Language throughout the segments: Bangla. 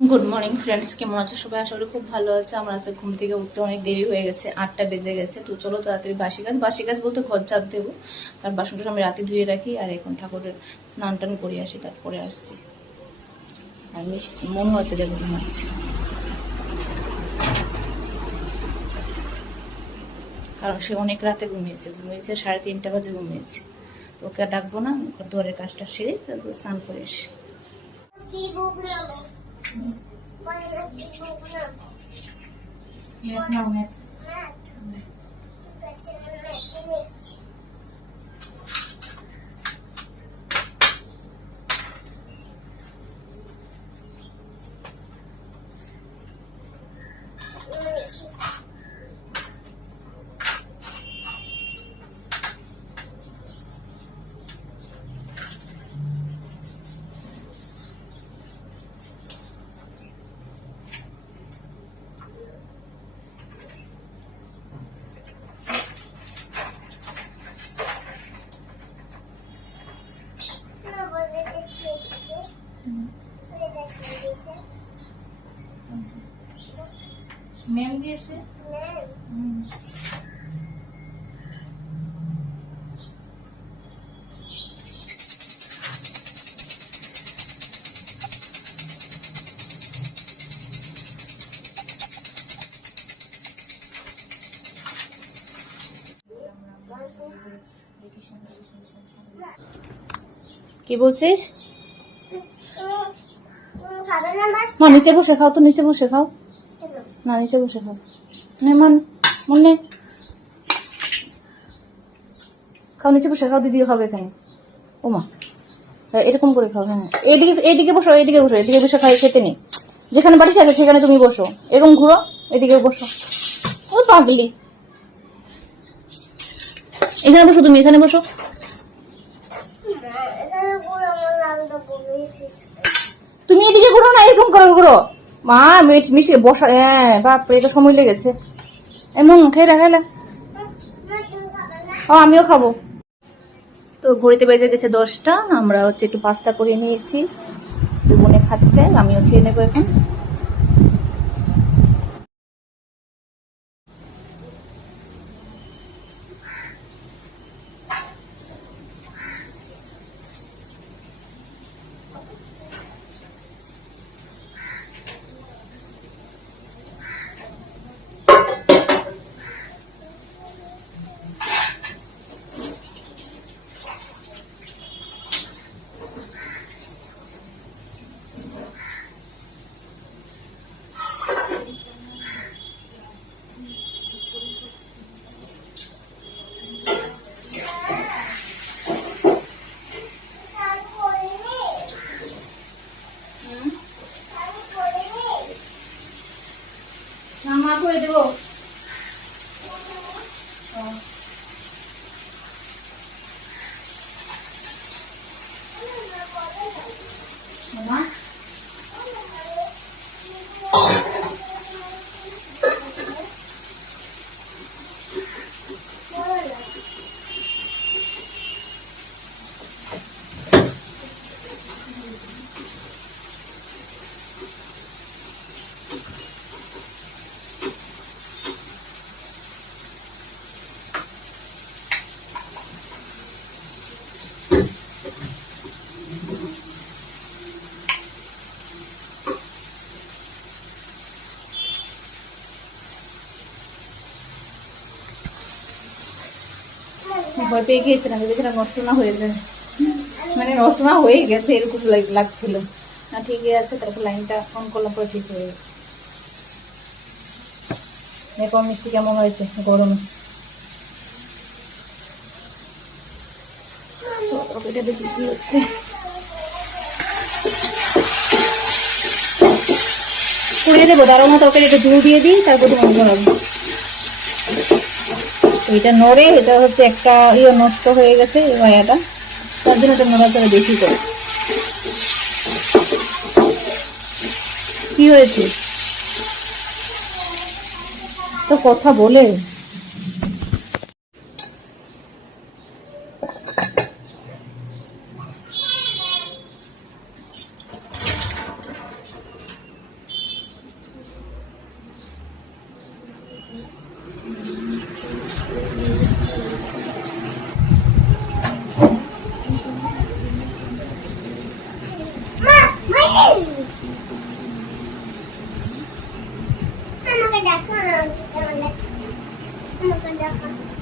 গুড মর্নিং ফ্রেন্ডস কেমন আছো সবাই? আসলে খুব ভালো আছে। আমার আজকে ঘুম থেকে উঠতে অনেক দেরি হয়ে গেছে। আটটা বেজে গেছে। তো চলো তাড়াতাড়ি বাসি কাজ। বাসি কাজ বলতে ঘর চাপ দেবো। কারণ বাসনটা আমি রাতে ধুয়ে রাখি আর এখন ঠাকুরের স্নান টান করে আসি, তারপরে আসছি। আর মিষ্টি মনে হচ্ছে দেখো ঘুমাচ্ছে কারণ সে অনেক রাতে ঘুমিয়েছে। ঘুমিয়েছে সাড়ে তিনটা বাজে ঘুমিয়েছে। তো ওকে ডাকবো না। দুয়ারের কাজটা সেরে তারপর স্নান করে এসে কি বুক নেব মানে কি বুক নেব ম্যাথ ঠিক আছে আমি ম্যাথে নিচ্ছি ইংলিশ না বলে দেখছি বলে দেখছি দিছে ম্যাম দিয়েছে? কি বলছিস? মা নিচে বসে খাও তো নিচে বসে খাও। না নিচে বসে মেহমান মনে খাও নিচে বসে খাও দিদিও খাবে এখানে। ও মা হ্যাঁ, এরকম করে খাও হ্যাঁ। এইদিকে এইদিকে বসো এইদিকে বসো এদিকে বসে খাই খেতে নেই। যেখানে বাড়ি থাকে সেখানে তুমি বসো। এরকম ঘুরো এদিকে বসো। ও পাগলি। এখানে বসো তুমি এখানে বসো। তুমি এদিকে ঘুরো না এরকম করে ঘুরো। মা মিষ্টি মিষ্টি, বসা হ্যাঁ বাপ এটা সময় লেগেছে। এমন খেয়ে খেলা মা তুমি খাবে না। ও, আমিও খাব। তো ঘড়িতে বেজে গেছে দশটা, আমরা হচ্ছে একটু পাস্তা করে নিয়েছি। দু বোনে খাচ্ছে, আমিও খেয়ে নেব এখন। করে দেবো মা ভয় পেয়ে গিয়েছিলাম যদি সেটা নষ্ট না হয়ে যায়। মানে নষ্ট না হয়ে গেছে, এরকম লাগ- লাগছিল। না, ঠিকই আছে, তারপর লাইনটা অন করলাম পরে ঠিক হয়ে গেছে। দেখো মিষ্টি কেমন হয়েছে, গরমে। পুড়িয়ে দেবো দাঁড়ানো তরকারি একটু দিয়ে দিই, তারপর তোমার বানাবো এটা নড়ে, এটা হচ্ছে একটা ইয়ে নষ্ট হয়ে গেছে মায়াটা। তার জন্য এটা নড়া করে বেশি করে। কি হয়েছে? তো কথা বলে। 你好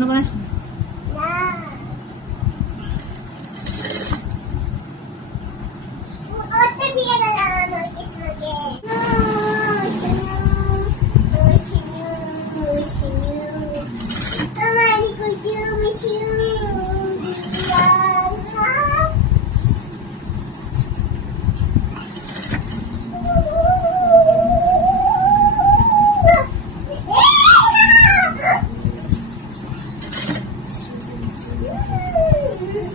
の話 Yes!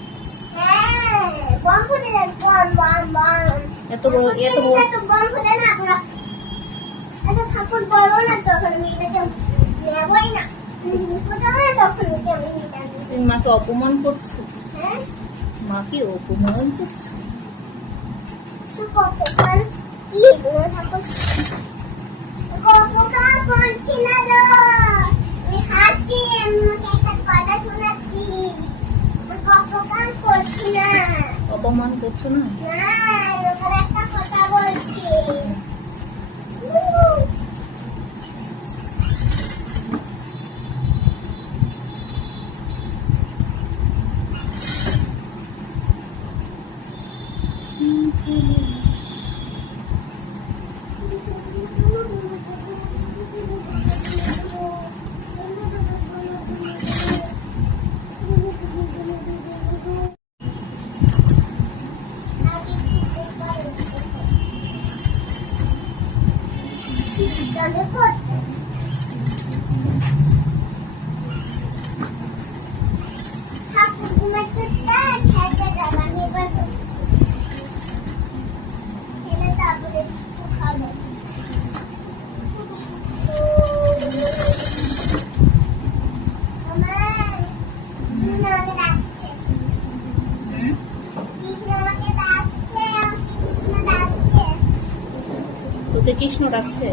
এত বড় এত বড়। ঠাকুর তুমি মাকে অপমান করছ? মাকে অপমান করছ? চুপ কি ঠাকুর কখন না আমি হাসছি আমাকে শোনাচ্ছি করছি অপমান করছ না। একটা কথা বলছি। ডাকছে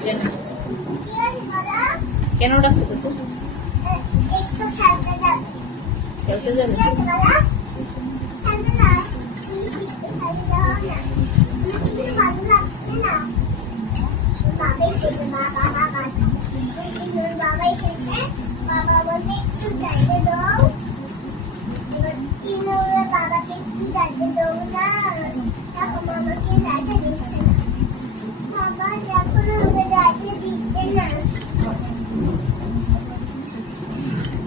কেন কি হয়েছে বলো কেন ডাকছে তোকে একটু খেলতে যাবে খেলতে যাবে কি হয়েছে বলো খেলতে যাও খেলতে যাও না আমার ভালো লাগছে না বাবা এসেছে বাবা বাবা বাবা এসেছে বাবা বলবে একটু যাইতে দাও এবার কিনে ওরা বাবাকে একটু যাইতে দাও না তখন বাবাকে যাইতে দিচ্ছে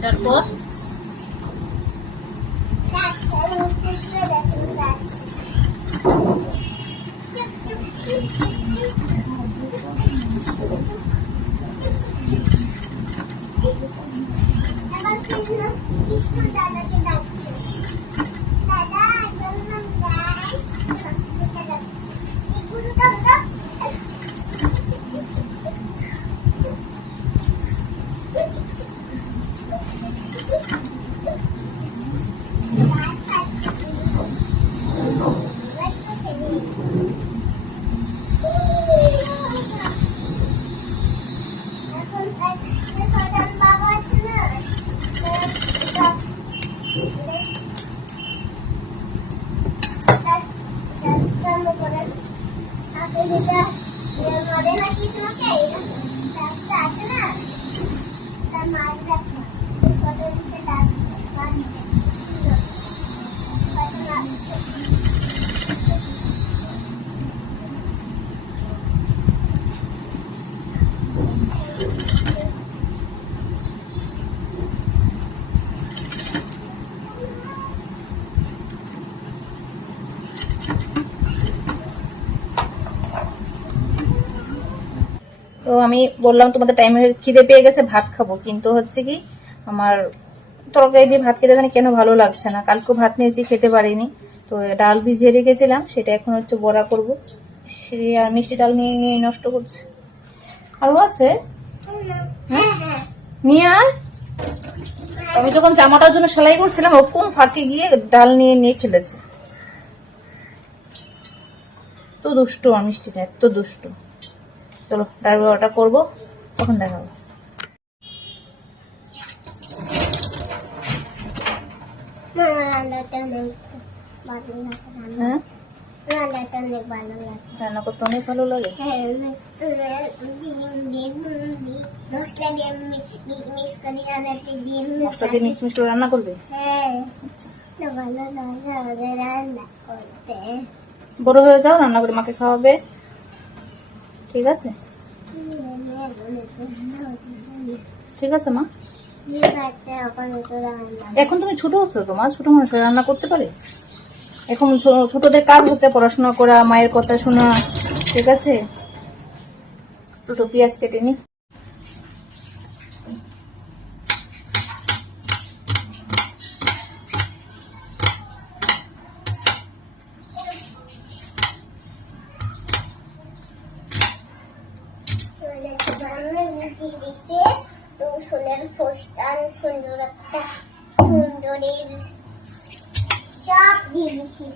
তারপর? কৃষ্ণ দাদাকে ডাকছে দাদা চলুন যাই এই গুরুটা ওটা গাছ কাটছে এখন একটা সদান বাবা আছে না মরে না কৃষ্ণকে ডাক্তার আছে না? তার মার তো আমি বললাম, তোমাদের টাইমে খিদে পেয়ে গেছে, ভাত খাব। কিন্তু হচ্ছে কি, আমার তরকারি দিয়ে ভাত খেতে জানি কেন ভালো লাগছে না। কালকেও ভাত নিয়েছি, খেতে পারিনি। তো ডাল ভিজিয়ে রেখেছিলাম, সেটা এখন হচ্ছে বড়া করব। সে আর মিষ্টি ডাল নিয়ে নিয়ে নষ্ট করছে। আরও আছে? হ্যাঁ? নিয়ে আয়। আমি যখন জামাটার জন্য সেলাই করছিলাম, ও কোন ফাঁকে গিয়ে ডাল নিয়ে নিয়ে চলেছে তো দুষ্টু আমার মিষ্টিটা, এত দুষ্টু। চলো ডাল বড়াটা করব, তখন লাগে রান্না হ্যাঁ? রান্না ভালো লাগে। রান্না বড় হয়ে যাও, রান্না করে মাকে খাওয়াবে। ঠিক আছে? ঠিক আছে, মা। এখন তুমি ছোট হচ্ছ তোমার ছোট মানুষ রান্না করতে পারে? এখন ছোটদের কাজ হচ্ছে পড়াশোনা করা, মায়ের কথা শোনা, ঠিক আছে? দুটো পেঁয়াজ কেটে নি দিয়ে দিছে রসুনের ফোস্টান সুন্দর একটা সুন্দরের সব দিয়ে দিছি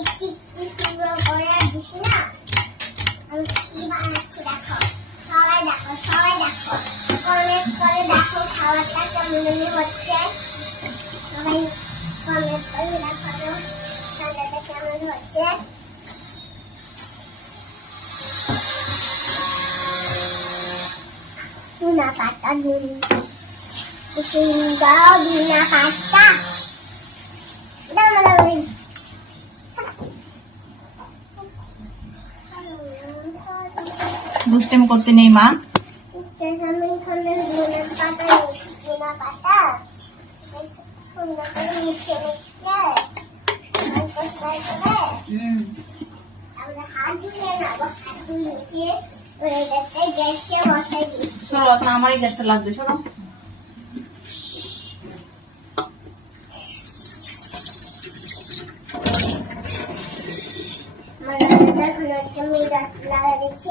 একটু একটু সুন্দর করে আর দিছি না আমি কি বানাচ্ছি দেখো সবাই দেখো সবাই দেখো কমেন্ট করে দেখো খাবারটা কেমন হচ্ছে সবাই কমেন্ট করে দেখো খাবারটা কেমন হচ্ছে Una pata dun. Tinggal Dina pata. Dama dama. দুষ্টামি করতে নেই মা আমি এখানে ধনের পাতা নিয়েছি ধনা পাতা সুন্দর করে সময় করে আমরা হাত ধুয়ে নেব হাত আমারই গ্যাসটা লাগবে সরো আমার রাস্তা লাগা দিচ্ছি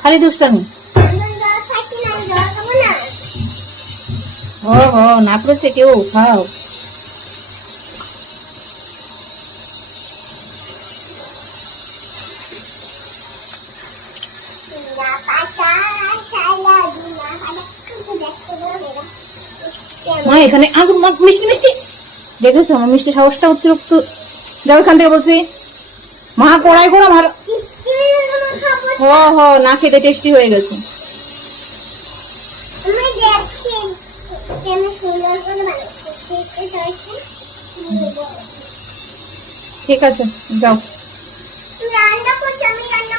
খালি দুষ্টামি ও হো না করেছে কেউ খাও মা, এখানে আগুন মিষ্টি মিষ্টি। দেখেছ, আমার মিষ্টি সাহসটা অতিরিক্ত। যাও এখান থেকে বলছি। মা, কড়াই করে ভালো। হ হ না খেতে টেস্টি হয়ে গেছে। ঠিক আছে যাও। রান্না করছি আমি রান্না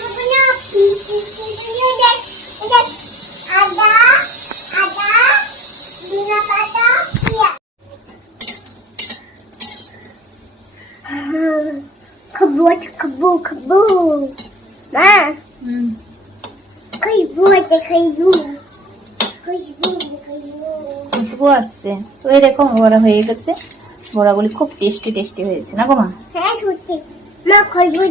আছে খুশবু আসছে তো এই দেখো বড়া হয়ে গেছে। বড়াগুলি খুব টেস্টি টেস্টি হয়েছে না গো মা? হ্যাঁ সত্যি। মা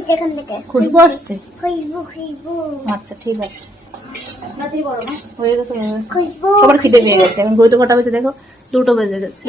যেখান থেকে। খুশবু আসছে খাইবো খাইবো আচ্ছা ঠিক আছে। হয়ে গেছে সবার খিদে পেয়ে গেছে। এখন ঘড়িতে কটা বেজে দেখো? দুটো বেজে গেছে।